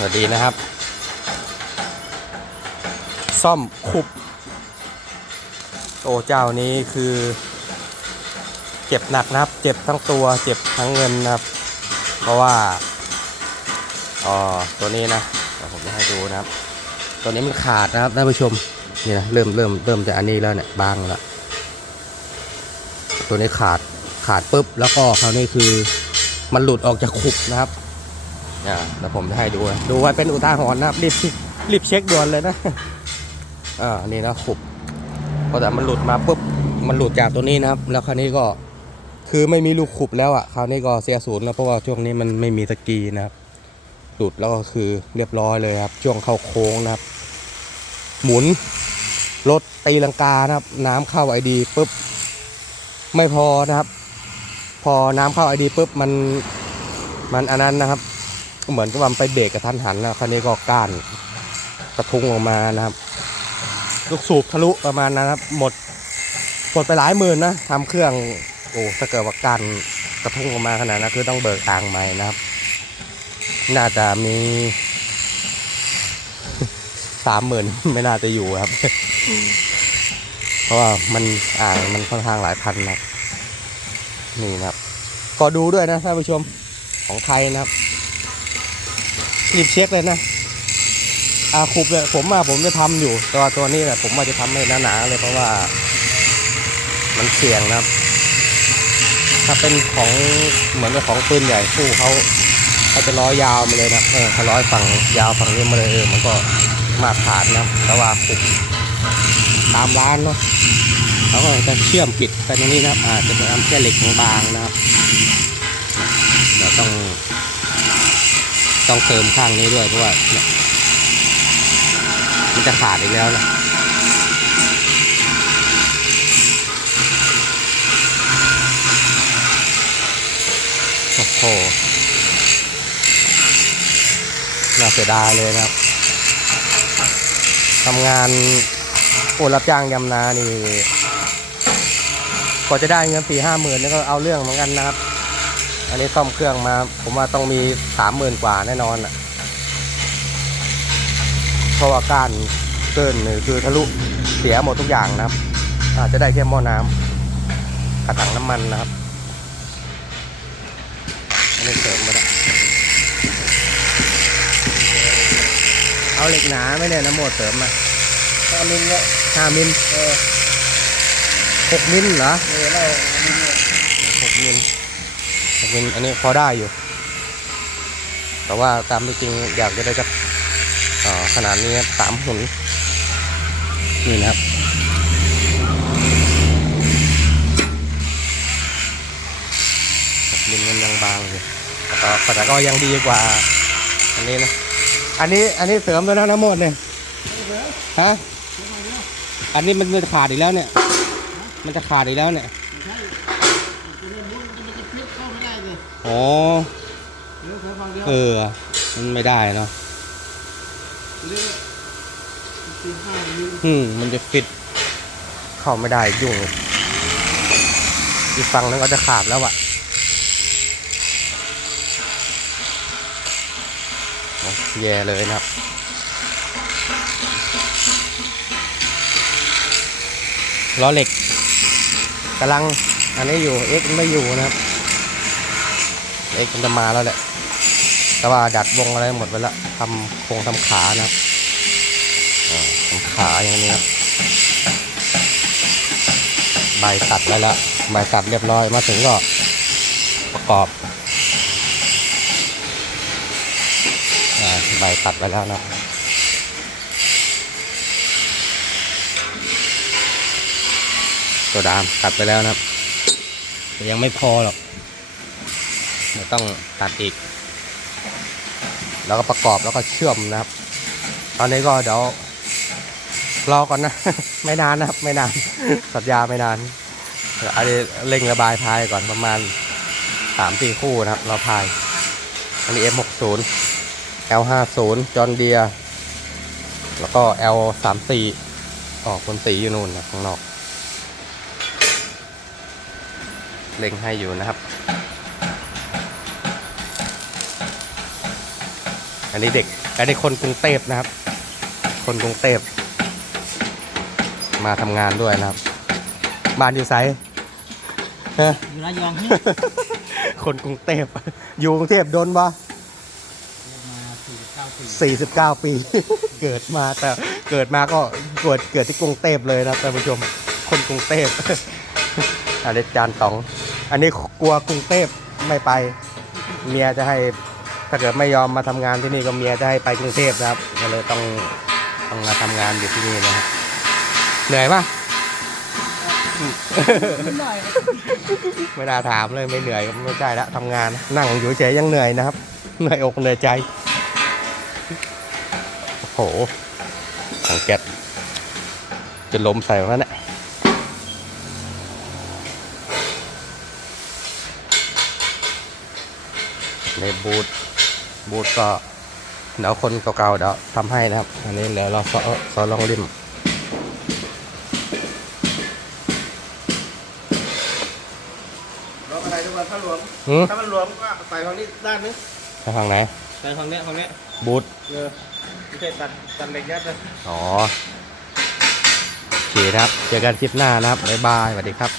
สวัสดีนะครับ ซ่อมขุบโอ้เจ้านี้คือ เจ็บหนักนะครับ เจ็บทั้งตัว เจ็บทั้งเงินนะครับ เพราะว่าอ๋อตัวนี้นะเดี๋ยวผมจะให้ดูนะครับ ตัวนี้มันขาดนะครับท่านผู้ชมนี่นะเริ่มเริ่มเริ่มจะอันนี้แล้วเนี่ยบางแล้วตัวนี้ขาดขาดปุ๊บแล้วก็คราวนี้คือมันหลุดออกจากขุบนะครับ อ่าแล้วผมจะให้ดู ดูไว้เป็นอุทาหรณ์นะครับรีบรีบเช็คด่วนเลยนะอ่านี่นะขุบพอแต่มันหลุดมาปุ๊บมันหลุดจากตัวนี้นะครับ แล้วคราวนี้ก็คือไม่มีลูกขุบแล้วอะคราวนี้ก็เสียศูนย์แล้วเพราะว่าช่วงนี้มันไม่มีสกีนะครับหลุดแล้วก็คือเรียบร้อยเลยครับ ช่วงเข้าโค้งนะครับ หมุนรถตีลังกานะครับ น้ำเข้าไอดีปุ๊บไม่พอนะครับ พอน้ำเข้าไอดีปุ๊บมันมันอันนั้นนะครับ เหมือนกับว่ามันไปเบรกกระทันหันแล้วคราวนี้ก็ก้านกระทุ้งออกมานะครับ ลูกสูบทะลุประมาณนั้นครับ หมดหมดไปหลายหมื่นนะทำเครื่องโอ้ถ้าเกิดว่าการกระทุ้งออกมาขนาดนั้นคือต้องเบิกอ่างใหม่นะครับ น่าจะมีสามหมื่นไม่น่าจะอยู่ครับ เพราะว่ามันอ่างมันค่อนข้างหลายพันนะนี่นะครับ ก็ดูด้วยนะท่านผู้ชมของไทยนะครับ รีบเช็คเลยนะอาคุบเนี่ยผมมาผมจะทำอยู่ตัวตัวนี้แหละผมว่าจะทำให้หนาๆเลยเพราะว่า มันเสี่ยงนะครับ ถ้าเป็นของเหมือนกับของปืนใหญ่คู่เขาเขาจะร้อยยาวมาเลยนะเออเขาร้อยฝั่งยาวฝั่งนี้มาเลยเออมันก็มาตรฐานนะแต่ว่าคุบตามร้านเนาะเขาก็จะเชื่อมปิดไปตรงนี้นะครับอาจจะเป็นแค่เหล็กบางๆนะครับเดี๋ยวต้อง ต้องเติมข้างนี้ด้วยเพราะว่าเนี่ยมันจะขาดอีกแล้วนะโอ้โหน่าเสียดายเลยนะครับทำงานโอรับจ้างยำนานี่กว่าจะได้เงินสี่ห้าหมื่นนี่ก็เอาเรื่องเหมือนกันนะครับ อันนี้ซ่อมเครื่องมา ผมว่าต้องมีสามหมื่นกว่าแน่นอนอะเพราะว่าก้านเกินหรือคือทะลุเสียหมดทุกอย่างนะครับ อาจจะได้แค่หม้อน้ำกระถังน้ำมันนะครับอันนี้เสริมมาแล้วเอาเหล็กหนาไหมเนี่ยน้ำโมดเสริมมาตอนนึงเนี่ยห้ามิลเออหกมิลเหรอเออเราดินเนี่ยหกมิล หกมิลอันนี้พอได้อยู่ แต่ว่าตามจริงอยากจะได้จะเอ่อขนาดนี้สามหุ่นนี่นะครับหกมิลมันยังบางอยู่แต่ก็แต่ก็ยังดีกว่า อันนี้นะ อันนี้อันนี้เสริมแล้วนะน้ำมดเนี่ยฮะอันนี้มันจะขาดอีกแล้วเนี่ย มันจะขาดอีกแล้วเนี่ย อ๋อ เดี๋ยวแค่ฟังเดียวเออ มันไม่ได้เนาะเรียกสี่ห้านิ้วอืม มันจะฟิต เข้าไม่ได้ยุ่ง อีกฝั่งนึงก็จะขาดแล้วอะโอ้แย่เลยนะครับล้อเหล็กกำลังอันนี้อยู่ X ไม่อยู่นะครับ X มันจะมาแล้วแหละ แต่ว่าดัดวงอะไรหมดไปแล้วทำโครงทำขานะครับทำขาอย่างนี้ครับใบตัดไว้แล้วใบตัดเรียบร้อยมาถึงก็ประกอบใบตัดไว้แล้วนะตัวดามตัดไปแล้วนะครับแต่ยังไม่พอหรอก เดี๋ยวต้องตัดอีก แล้วก็ประกอบแล้วก็เชื่อมนะครับ ตอนนี้ก็เดี๋ยวรอก่อนนะ ไม่นานนะครับ ไม่นาน สัญญาไม่นานเอันนี้เร่งระบายพายก่อนประมาณสามสี่คู่นะครับ เราพาย อันนี้ M60 L50 จอห์นเดียแล้วก็ L34 อ๋อคนสีอยู่นู่นนะข้างนอก เล็งให้อยู่นะครับ อันนี้เด็ก อันนี้คนกรุงเทพนะครับ คนกรุงเทพมาทำงานด้วยนะครับ บ้านอยู่ไสฮะอยู่ระยอง คนกรุงเทพอยู่กรุงเทพโดนปะมาสี่สิบเก้าปี49ปี เกิดมาแต่เกิดมาก็เกิดเกิดที่กรุงเทพเลยนะครับท่านผู้ชม คนกรุงเทพอันนี้จานตอง อันนี้กลัวกรุงเทพไม่ไป เมียจะให้ ถ้าเกิดไม่ยอมมาทำงานที่นี่ก็เมียจะให้ไปกรุงเทพนะครับก็เลยต้องต้องมาทำงานอยู่ที่นี่นะครับเหนื่อยปะนิดหน่อยครับไม่น่าถามเลยไม่เหนื่อยก็ไม่ใช่ละทำงานนั่งอยู่เฉยยังเหนื่อยนะครับเหนื่อยอกเหนื่อยใจโอ้โหถังแก๊สจะล้มใส่แล้วเนี่ยในบูธ บูธก็เดี๋ยวคนเก่าๆเดี๋ยวทำให้นะครับ อันนี้เดี๋ยวเราซอซอลองริมล็อกอะไรทุกคนถ้าหลวมหืมถ้ามันหลวมก็ใส่ทางนี้ด้านนึงไปทางไหนใส่ทางเนี้ยทางเนี้ยบูธเออไม่ใช่ตัดตัดเหล็กยัดเลย อ๋อโอเคนะครับ เจอกันคลิปหน้านะครับบ๊ายบายสวัสดีครับ